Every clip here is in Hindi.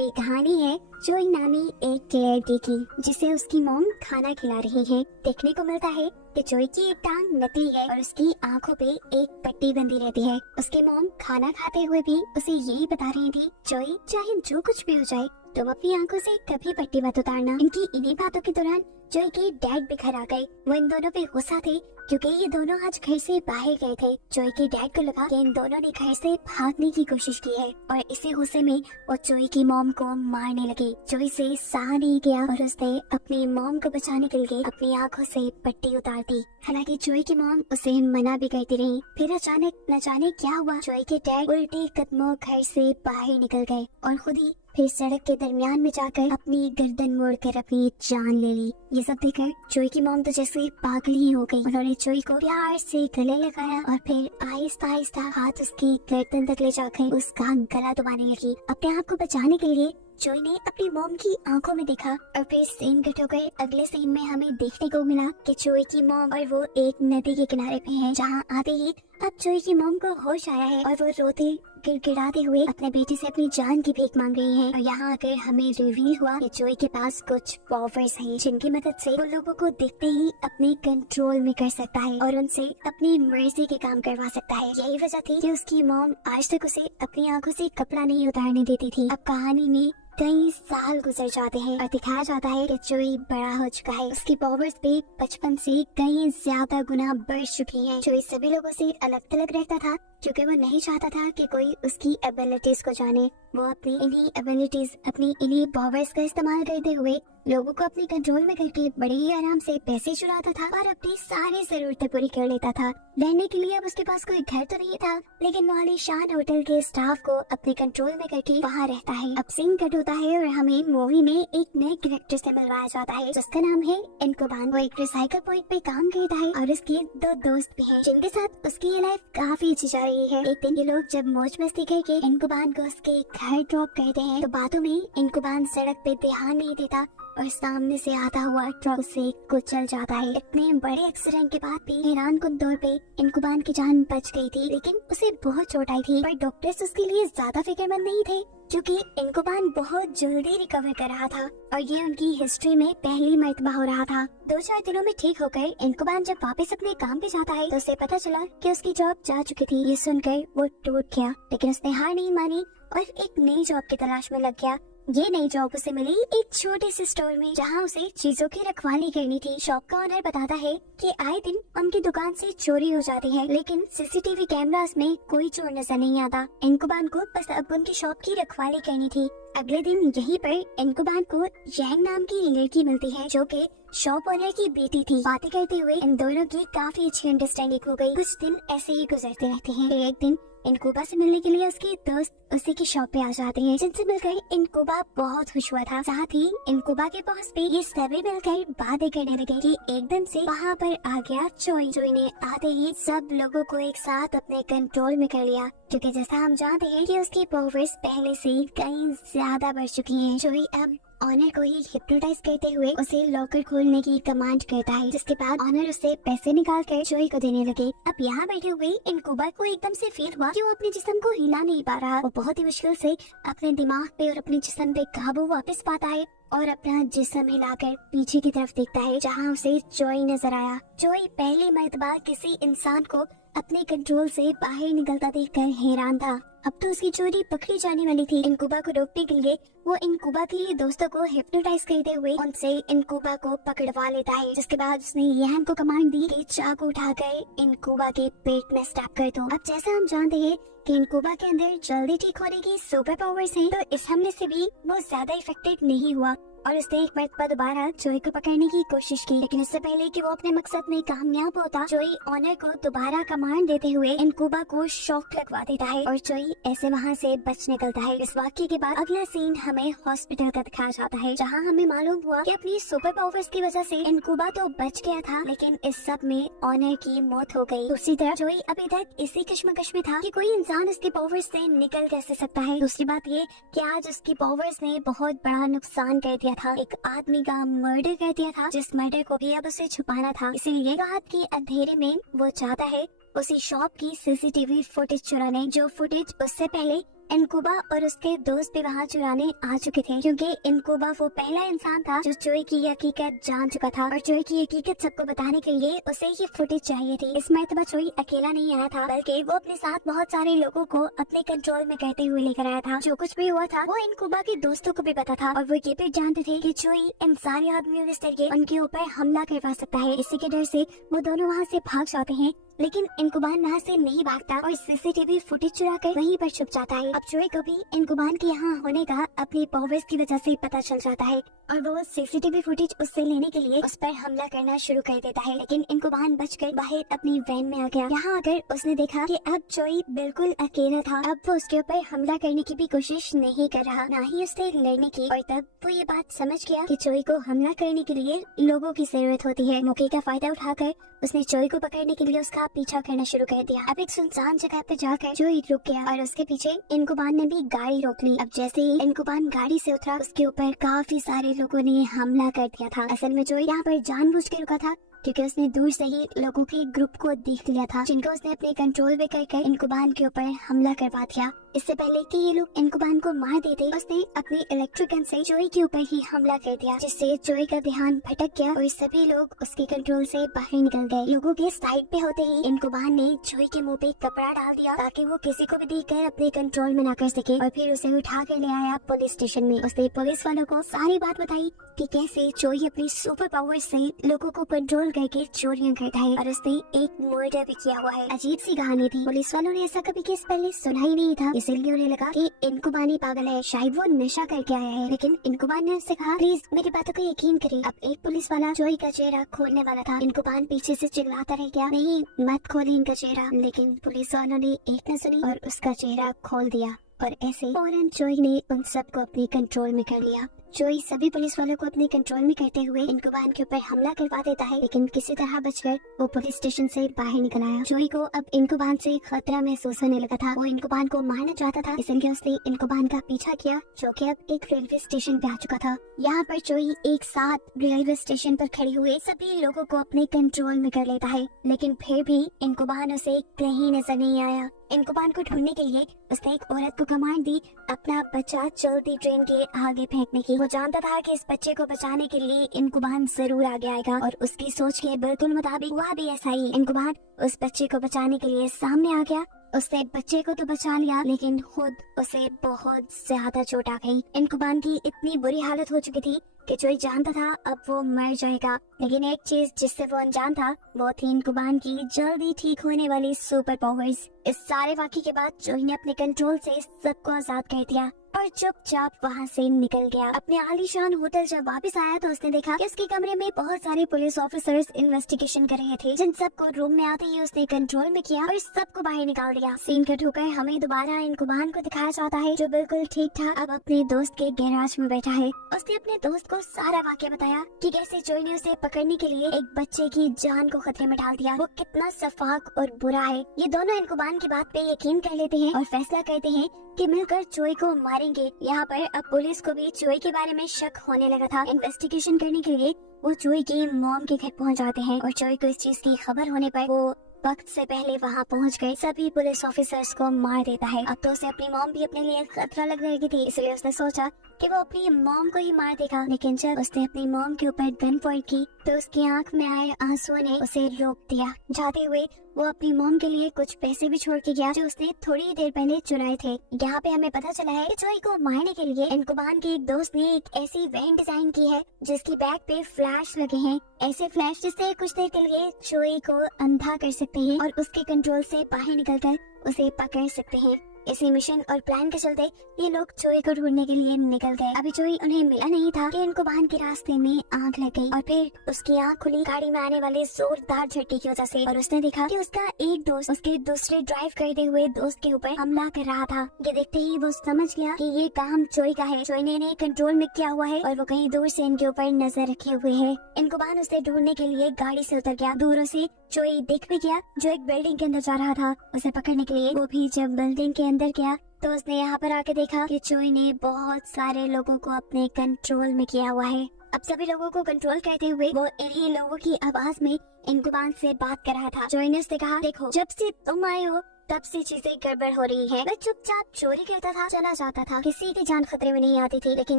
ये कहानी है जोई नामी एक केयरटेकर की, जिसे उसकी मॉम खाना खिला रही है। देखने को मिलता है कि जोई की एक टांग नकली है और उसकी आंखों पे एक पट्टी बंधी रहती है। उसकी मॉम खाना खाते हुए भी उसे यही बता रही थी, जोई चाहे जो कुछ भी हो जाए तुम अपनी आंखों से कभी पट्टी मत उतारना। इनकी इन्हीं बातों के दौरान जोई के डैड भी घर आ गए। वो इन दोनों पे गुस्सा थे क्योंकि ये दोनों आज घर से बाहर गए थे। जोई के डैड को लगा कि इन दोनों ने घर से भागने की कोशिश की है और इसी गुस्से में वो जोई की मॉम को मारने लगे। जोई से सहा नहीं गया और उसने अपनी मॉम को बचाने के लिए अपनी आंखों से पट्टी उतार दी। हालांकि जोई की मॉम उसे मना भी करती रही। फिर अचानक न जाने क्या हुआ, जोई के डैड उल्टे कदमों घर से बाहर निकल गए और खुद ही फिर सड़क के दरमियान में जाकर अपनी गर्दन मोड़कर अपनी जान ले ली। ये सब देखकर जोई की मॉम तो जैसे पागल ही हो गई। उन्होंने जोई को प्यार से गले लगाया और फिर आहिस्ता आहिस्ता हाथ उसकी गर्दन तक ले जाकर उसका गला दबाने लगी। अपने आप को बचाने के लिए जोई ने अपनी मॉम की आंखों में देखा और फिर सीन कट हो गए। अगले सीन में हमें देखने को मिला कि जोई की मॉम और वो एक नदी के किनारे पे हैं, जहां आते ही अब जोई की मॉम को होश आया है और वो रोते गिड़गिड़ाते हुए अपने बेटे से अपनी जान की भीख मांग रही हैं। और यहाँ आकर हमें रिवील हुआ कि जोई के पास कुछ पावर्स हैं, जिनकी मदद से वो लोगों को देखते ही अपने कंट्रोल में कर सकता है और उनसे अपनी मर्जी के काम करवा सकता है। यही वजह थी कि उसकी मॉम आज तक उसे अपनी आंखों से कपड़ा नहीं उतारने देती थी। अब कहानी में कई साल गुजर जाते हैं और दिखाया जाता है कि जोई बड़ा हो चुका है। उसकी पावर्स भी बचपन से कई ज्यादा गुना बढ़ चुकी हैं। जोई सभी लोगों से अलग थलग रहता था क्योंकि वो नहीं चाहता था कि कोई उसकी एबिलिटीज को जाने। वो अपनी इन्हीं एबिलिटीज, अपनी इन्हीं पावर्स का इस्तेमाल करते हुए लोगों को अपने कंट्रोल में करके बड़े ही आराम से पैसे चुराता था और अपनी सारी जरूरतें पूरी कर लेता था। रहने के लिए अब उसके पास कोई घर तो नहीं था, लेकिन वो आलीशान होटल के स्टाफ को अपने कंट्रोल में करके वहाँ रहता है। अब सीन कट होता है और हमें मूवी में एक नए कैरेक्टर से मिलवाया जाता है, जिसका नाम है इनकुबान। वो एक रिसाइकल पॉइंट पे काम करता है और उसके दो दोस्त भी हैं, जिनके साथ उसकी ये लाइफ काफी अच्छी जा रही है। एक दिन ये लोग जब मौज मस्ती करके इनकुबान को उसके घर ड्रॉप करते हैं, तो बातों में इनकुबान सड़क पे ध्यान नहीं देता और सामने से आता हुआ ट्रक से कुचल जाता है। इतने बड़े एक्सीडेंट के बाद भी हैरानकुन तौर पे इनकुबान की जान बच गई थी, लेकिन उसे बहुत चोट आई थी। पर डॉक्टर्स उसके लिए ज्यादा फिक्रमंद नहीं थे क्योंकि इनकुबान बहुत जल्दी रिकवर कर रहा था और ये उनकी हिस्ट्री में पहली मर्तबा हो रहा था। 2-4 दिनों में ठीक होकर इनकुबान जब वापस अपने काम पे जाता है तो उसे पता चला कि उसकी जॉब जा चुकी थी। ये सुनकर वो टूट गया, लेकिन उसने हार नहीं मानी और एक नई जॉब की तलाश में लग गया। ये नई जॉब उसे मिली एक छोटे से स्टोर में, जहाँ उसे चीजों की रखवाली करनी थी। शॉप का ओनर बताता है कि आए दिन उनकी दुकान से चोरी हो जाती है, लेकिन सीसीटीवी कैमरास में कोई चोर नजर नहीं आता। इनकुबान को बस अब उनकी शॉप की रखवाली करनी थी। अगले दिन यहीं पर इनकुबान को यांग नाम की लड़की मिलती है, जो कि शॉप ओनर की बेटी थी। बातें करते हुए इन दोनों की काफी अच्छी अंडरस्टैंडिंग हो गई। कुछ दिन ऐसे ही गुजरते रहते हैं। फिर एक दिन इनकुबा से मिलने के लिए उसके दोस्त उसी की शॉप पे आ जाते हैं, जिनसे मिलकर इनकुबा बहुत खुश हुआ था। साथ ही इनकुबा के पास पे ये सभी मिलकर बातें करने लगे कि एकदम से वहाँ पर आ गया जोई। जोई ने आते ही सब लोगों को एक साथ अपने कंट्रोल में कर लिया, क्योंकि जैसा हम जानते हैं कि उसकी पावर्स पहले से कई ज्यादा बढ़ चुकी हैं। जोई अब ऑनर को ही हिप्नोटाइज करते हुए उसे लॉकर खोलने की कमांड करता है, जिसके बाद ऑनर उससे पैसे निकाल कर जोई को देने लगे। अब यहाँ बैठे हुए इनकुबा को एकदम से फील हुआ कि वो अपने जिस्म को हिला नहीं पा रहा। वो बहुत ही मुश्किल से अपने दिमाग पे और अपने जिस्म पे काबू वापस पाता है और अपना जिस्म हिलाकर पीछे की तरफ देखता है, जहाँ उसे जोई नजर आया। जोई पहली मर्तबा किसी इंसान को अपने कंट्रोल से बाहर निकलता देखकर हैरान था। अब तो उसकी चोरी पकड़ी जाने वाली थी। इनकुबा को रोकने के लिए वो इनकुबा के दोस्तों को हिप्नोटाइज करते हुए उनसे इनकुबा को पकड़वा लेता है, जिसके बाद उसने यांग को कमांड दी कि चाकू उठाकर इनकुबा के पेट में स्टैब कर दो। अब जैसा हम जानते हैं कि इनकुबा के अंदर जल्दी ठीक होने की सुपर पावर्स हैं, तो इस हमले से भी वो ज्यादा इफेक्टिव नहीं हुआ और उसने एक मर्तबा दोबारा जोई को पकड़ने की कोशिश की। लेकिन इससे पहले कि वो अपने मकसद में कामयाब होता, जोई ऑनर को दोबारा कमांड देते हुए इनकुबा को शॉक लगवा देता है और जोई ऐसे वहाँ से बच निकलता है। इस वाक्य के बाद अगला सीन हमें हॉस्पिटल का दिखाया जाता है, जहाँ हमें मालूम हुआ कि अपनी सुपर पावर्स की वजह से इनकुबा तो बच गया था, लेकिन इस सब में ऑनर की मौत हो गई। दूसरी तरफ जोई अभी तक इसी कश्मकश में था कि कोई इंसान उसकी पावर्स से निकल कैसे सकता है। दूसरी बात ये कि आज उसकी पावर्स ने बहुत बड़ा नुकसान कर दिया था। एक आदमी का मर्डर कर दिया था, जिस मर्डर को भी अब उसे छुपाना था। इसीलिए रात के अंधेरे में वो चाहता है उसी शॉप की सीसीटीवी फुटेज चुराने, जो फुटेज उससे पहले इनकुबा और उसके दोस्त भी वहाँ चुराने आ चुके थे, क्योंकि इनकुबा वो पहला इंसान था जो जोई की हकीकत जान चुका था और जोई की हकीकत सबको बताने के लिए उसे ये फुटेज चाहिए थी। इस मर्तबा जोई अकेला नहीं आया था, बल्कि वो अपने साथ बहुत सारे लोगों को अपने कंट्रोल में करते हुए लेकर आया था। जो कुछ भी हुआ था वो इनकुबा के दोस्तों को भी पता था और वो ये भी जानते थे कि जोई इन सारे आदमियों के जरिए उनके ऊपर हमला करवा सकता है। इसी के डर से वो दोनों वहाँ से भाग जाते हैं, लेकिन इनकुबान यहाँ से नहीं भागता और सीसीटीवी फुटेज चुरा कर वहीं पर छुप जाता है। अब जोई को भी इनकुबान के यहाँ होने का अपनी पावर्स की वजह से पता चल जाता है और वो सीसीटीवी फुटेज उससे लेने के लिए उस पर हमला करना शुरू कर देता है। लेकिन इनकुबान बचकर बाहर अपनी वैन में आ गया। यहाँ आकर उसने देखा कि अब जोई बिल्कुल अकेला था। अब वो उसके ऊपर हमला करने की भी कोशिश नहीं कर रहा, ना ही उससे लड़ने की। और तब वो ये बात समझ गया कि जोई को हमला करने के लिए लोगों की जरूरत होती है। मौके का फायदा उठाकर उसने जोई को पकड़ने के लिए उसका पीछा करना शुरू कर दिया। अब एक सुनसान जगह पे जाकर जोई रुक गया और उसके पीछे इनकुबान ने भी गाड़ी रोक ली। अब जैसे ही इनकुबान गाड़ी से उतरा, उसके ऊपर काफी सारे लोगों ने हमला कर दिया था। असल में जोई यहाँ पर जानबूझ के रुका था, क्योंकि उसने दूर से ही लोगों के ग्रुप को देख लिया था, जिनको उसने अपने कंट्रोल में कर इनकुबान के ऊपर हमला करवा दिया। इससे पहले कि ये लोग इनकुबान को मार देते, उसने अपनी इलेक्ट्रिक गन से जोई के ऊपर ही हमला कर दिया, जिससे जोई का ध्यान भटक गया और सभी लोग उसके कंट्रोल से बाहर निकल गए। लोगों के साइड पे होते ही इनकुबान ने जोई के मुंह पे कपड़ा डाल दिया ताकि वो किसी को भी देखकर अपने कंट्रोल में ना कर सके, और फिर उसे उठा कर ले आया पुलिस स्टेशन में। उसने पुलिस वालों को सारी बात बताई कि कैसे जोई अपनी सुपर पावर से लोगों को कंट्रोल करके चोरियां करता है और उसने एक मर्डर भी किया हुआ है। अजीब सी कहानी थी। पुलिस वालों ने ऐसा कभी केस पहले सुना ही नहीं था, इसलिए उन्हें लगा कि इनकुबान ही पागल है, शायद वो नशा करके आया है। लेकिन इनकुबान ने उससे कहा, प्लीज मेरी बातों को यकीन करें। अब एक पुलिस वाला जोई का चेहरा खोलने वाला था। इनकुबान पीछे से चिल्लाता रह गया, नहीं मत खोले इनका चेहरा। लेकिन पुलिस वालों ने एक न सुनी और उसका चेहरा खोल दिया और ऐसे फौरन जोई ने उन सबको अपने कंट्रोल में कर लिया। जोई सभी पुलिस वालों को अपने कंट्रोल में करते हुए इनकुबान के ऊपर हमला करवा देता है, लेकिन किसी तरह बचकर वो पुलिस स्टेशन से बाहर निकल आया। जोई को अब इनकुबान से खतरा महसूस होने लगा था। वो इनकुबान को मारना चाहता था, इसलिए उसने इनकुबान का पीछा किया, जो कि अब एक रेलवे स्टेशन पे आ चुका था। यहाँ पर जोई एक साथ रेलवे स्टेशन पर खड़े हुए सभी लोगों को अपने कंट्रोल में कर लेता है, लेकिन फिर भी इनकुबान उसे कहीं नजर नहीं आया। इनकुबान को ढूंढने के लिए उसने एक औरत को कमांड दी अपना बच्चा चलती ट्रेन के आगे फेंकने की। वो जानता था कि इस बच्चे को बचाने के लिए इनकुबान जरूर आगे आएगा और उसकी सोच के बिल्कुल मुताबिक हुआ भी ऐसा ही। इनकुबान उस बच्चे को बचाने के लिए सामने आ गया। उसने बच्चे को तो बचा लिया, लेकिन खुद उसे बहुत ज्यादा चोट आ गई। इनकुबान की इतनी बुरी हालत हो चुकी थी कि जोई जानता था अब वो मर जाएगा, लेकिन एक चीज जिससे वो अनजान था वो थी इनकुबान की जल्दी ठीक होने वाली सुपर पावर्स। इस सारे वाक़ये के बाद जोई ने अपने कंट्रोल से सबको आजाद कर दिया और चुपचाप वहाँ से निकल गया। अपने आलीशान होटल जब वापस आया तो उसने देखा कि उसके कमरे में बहुत सारे पुलिस ऑफिसर्स इन्वेस्टिगेशन कर रहे थे, जिन सबको रूम में आते ही उसने कंट्रोल में किया और सबको बाहर निकाल दिया। सीन कट होकर हमें दोबारा इनकुबान को दिखाया जाता है, जो बिल्कुल ठीक था अब अपने दोस्त के गैराज में बैठा है। उसने अपने दोस्त को सारा वाक़या बताया कि कैसे जोई ने उसे पकड़ने के लिए एक बच्चे की जान को खतरे में डाल दिया। वो कितना सफाक और बुरा है। ये दोनों इनकुबान की बात पे यकीन कर लेते हैं और फैसला करते हैं कि मिलकर जोई को मारेंगे। यहाँ पर अब पुलिस को भी जोई के बारे में शक होने लगा था। इन्वेस्टिगेशन करने के लिए वो जोई की मॉम के घर पहुँच जाते हैं और जोई को इस चीज की खबर होने पर वो वक्त से पहले वहाँ पहुँच गए सभी पुलिस ऑफिसर्स को मार देता है। अब तो उसे अपनी मॉम भी अपने लिए खतरा लगने लगी थी, इसलिए उसने सोचा कि वो अपनी मॉम को ही मार देगा। लेकिन जब उसने अपनी मॉम के ऊपर गन पॉइंट की तो उसकी आंख में आए आंसुओं ने उसे रोक दिया। जाते हुए वो अपनी मॉम के लिए कुछ पैसे भी छोड़ के गया, जो उसने थोड़ी देर पहले चुराए थे। यहाँ पे हमें पता चला है कि जोई को मारने के लिए इनकुबान के एक दोस्त ने एक ऐसी वैन डिजाइन की है जिसकी बैक पे फ्लैश लगे हैं, ऐसे फ्लैश जिससे कुछ देर के लिए जोई को अंधा कर सकते हैं और उसके कंट्रोल से बाहर निकलकर उसे पकड़ सकते हैं। इसी मिशन और प्लान के चलते ये लोग जोई को ढूंढने के लिए निकल गए। अभी जोई उन्हें मिला नहीं था कि इनकुबान के रास्ते में आग लग गई और फिर उसकी आंख खुली गाड़ी में आने वाले जोरदार झटके की वजह से, और उसने देखा कि उसका एक दोस्त उसके दूसरे ड्राइव करते हुए दोस्त के ऊपर हमला कर रहा था। ये देखते ही वो समझ गया कि ये काम जोई का है। जोई ने इन्हें कंट्रोल में किया हुआ है और वो कहीं दूर से इनके ऊपर नजर रखे हुए है। इनकुबान उसे ढूंढने के लिए गाड़ी से उतर गया। दूरों से जोई दिख भी गया जो एक बिल्डिंग के अंदर जा रहा था उसे पकड़ने के लिए। वो भी जब बिल्डिंग के अंदर गया तो उसने यहाँ पर आके देखा कि जोई ने बहुत सारे लोगों को अपने कंट्रोल में किया हुआ है। अब सभी लोगों को कंट्रोल करते हुए वो इन्हीं लोगों की आवाज में इनकुबान से बात कर रहा था। जोई ने उससे कहा, देखो जब से तुम आए हो तब से चीजें गड़बड़ हो रही है। वह चुपचाप चोरी करता था, चला जाता था, किसी की जान खतरे में नहीं आती थी। लेकिन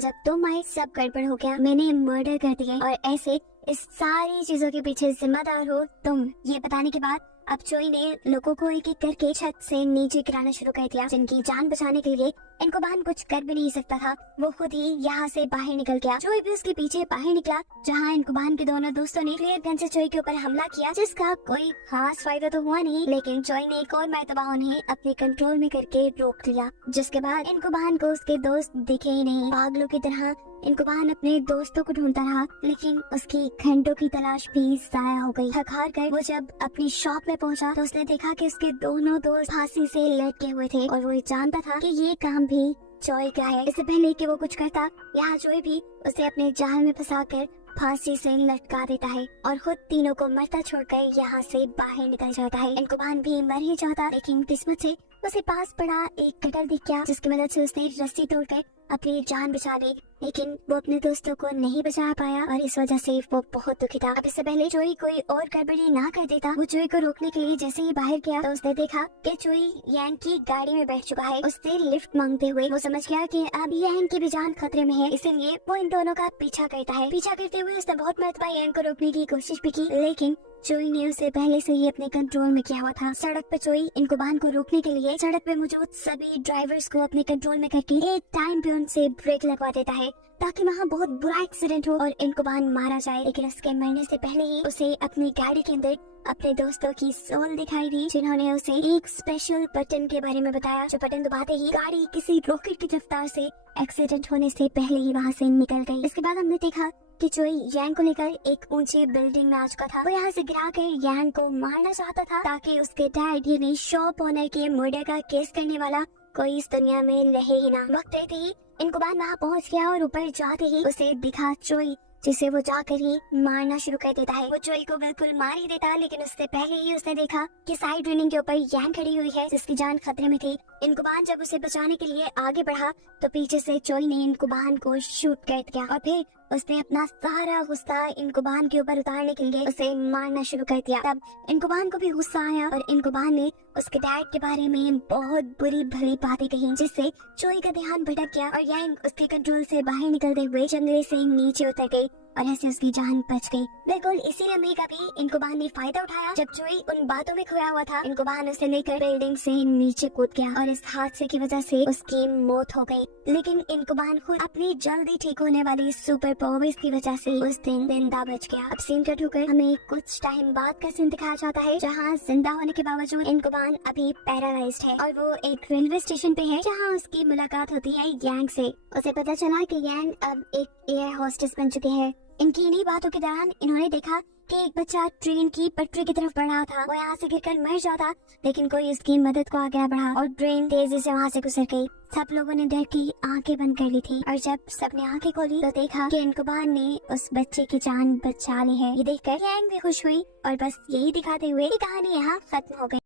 जब तुम आए सब गड़बड़ हो गया, मैंने मर्डर कर दिए और ऐसे इस सारी चीजों के पीछे जिम्मेदार हो तुम। ये बताने के बाद अब चोई ने लोगों को एक एक करके छत से नीचे गिराना शुरू कर दिया, जिनकी जान बचाने के लिए इनकुबान कुछ कर भी नहीं सकता था। वो खुद ही यहाँ से बाहर निकल गया। चोई भी उसके पीछे बाहर निकला, जहाँ इनकुबान के दोनों दोस्तों ने क्लियर गन से चोई के ऊपर हमला किया, जिसका कोई खास फायदा तो हुआ नहीं। लेकिन चोई ने एक और मर्तबा उन्हें अपने कंट्रोल में करके रोक दिया, जिसके बाद इनकुबान को उसके दोस्त दिखे ही नहीं। पागलों की तरह इनकुबान अपने दोस्तों को ढूंढता रहा, लेकिन उसकी घंटों की तलाश भी जाया हो गई। थक हार कर वो जब अपनी शॉप में पहुंचा तो उसने देखा कि उसके दोनों दोस्त फांसी से लटके हुए थे और वो जानता था कि ये काम भी चोई का है। इससे पहले कि वो कुछ करता, यहाँ चोई भी उसे अपने जाल में फंसाकर फांसी से लटका देता है और खुद तीनों को मरता छोड़कर यहाँ से बाहर निकल जाता है। इनकुबान भी मर ही जाता, लेकिन किस्मत से उसे पास पड़ा एक कटर दिख गया, जिसकी मदद से उसने रस्सी तोड़कर अपनी जान बचा ली। लेकिन वो अपने दोस्तों को नहीं बचा पाया और इस वजह से वो बहुत दुखी था। अब इससे पहले चोई कोई और गड़बड़ी ना कर देता, वो चोई को रोकने के लिए जैसे ही बाहर गया तो उसने देखा कि चोई यान की गाड़ी में बैठ चुका है। उससे लिफ्ट मांगते हुए वो समझ गया कि अब यान की भी जान खतरे में है, इसलिए वो इन दोनों का पीछा करता है। पीछा करते हुए उसने बहुत मरतबा यान को रोकने की कोशिश भी की, लेकिन चोई ने उसे पहले से ही अपने कंट्रोल में किया हुआ था। सड़क पे चोई इनकुबान को रोकने के लिए सड़क पे मौजूद सभी ड्राइवर्स को अपने कंट्रोल में करके एक टाइम पे उनसे ब्रेक लगवा देता है, ताकि वहाँ बहुत बुरा एक्सीडेंट हो और इनकुबान मारा जाए। लेकिन उसके मरने से पहले ही उसे अपनी गाड़ी के अंदर अपने दोस्तों की सोल दिखाई दी, जिन्होंने उसे एक स्पेशल बटन के बारे में बताया, जो बटन दबाते ही गाड़ी किसी रॉकेट की रफ्तार से एक्सीडेंट होने से पहले ही वहाँ से निकल गई। इसके बाद हमने देखा कि चोई यांग को लेकर एक ऊंची बिल्डिंग में आ चुका था। वो यहाँ से गिराकर यांग को मारना चाहता था, ताकि उसके डैड यानी शॉप ओनर के मर्डर का केस करने वाला कोई इस दुनिया में रहे ही ना। वक्त रहते ही इनकुबान वहाँ पहुँच गया और ऊपर जाते ही उसे दिखा चोई, जिसे वो जाकर ही मारना शुरू कर देता है। वो चोई को बिल्कुल मार ही देता, लेकिन उससे पहले ही उसने देखा कि साइड रेलिंग के ऊपर यांग खड़ी हुई है, जिसकी जान खतरे में थी। इनकुबान जब उसे बचाने के लिए आगे बढ़ा तो पीछे से चोई ने इनकुबान को शूट कर दिया और फिर उसने अपना सारा गुस्सा इनकुबान के ऊपर उतारने के लिए उसे मारना शुरू कर दिया। तब इनकुबान को भी गुस्सा आया और इनकुबान ने उसके डैड के बारे में बहुत बुरी भली बातें कही, जिससे चोई का ध्यान भटक गया और यांग उसके कंट्रोल से बाहर निकलते हुए जंगले से नीचे उतर गई और ऐसे उसकी जान बच गई। बिल्कुल इसी लम्हे का भी इनकुबान ने फायदा उठाया। जब चोई उन बातों में खोया हुआ था, इनकुबान उसे लेकर बिल्डिंग से नीचे कूद गया और इस हादसे की वजह से उसकी मौत हो गई। लेकिन इनकुबान खुद अपनी जल्दी ठीक होने वाली सुपर पावर्स की वजह से उस दिन जिंदा बच गया। अब सीन कट होकर हमें कुछ टाइम बाद का सीन दिखाया जाता है, जहाँ जिंदा होने के बावजूद इनकुबान अभी पैरालाइज्ड है और वो एक रेलवे स्टेशन पे है, जहाँ उसकी मुलाकात होती है यांग से। उसे पता चला कि यांग अब एक एयर होस्टेस बन चुकी है। इनकी इन्हीं बातों के दौरान इन्होंने देखा कि एक बच्चा ट्रेन की पटरी की तरफ बढ़ रहा था। वो यहाँ से गिरकर मर जाता, लेकिन कोई उसकी मदद को आगे बढ़ा और ट्रेन तेजी से वहाँ से गुजर गई। सब लोगों ने डर की आंखें बंद कर ली थी और जब सबने आंखें खोली तो देखा कि इनकुबान ने उस बच्चे की जान बचा ली है। ये देखकर यांग भी खुश हुई और बस यही दिखाते हुए कहानी यहाँ खत्म हो गई।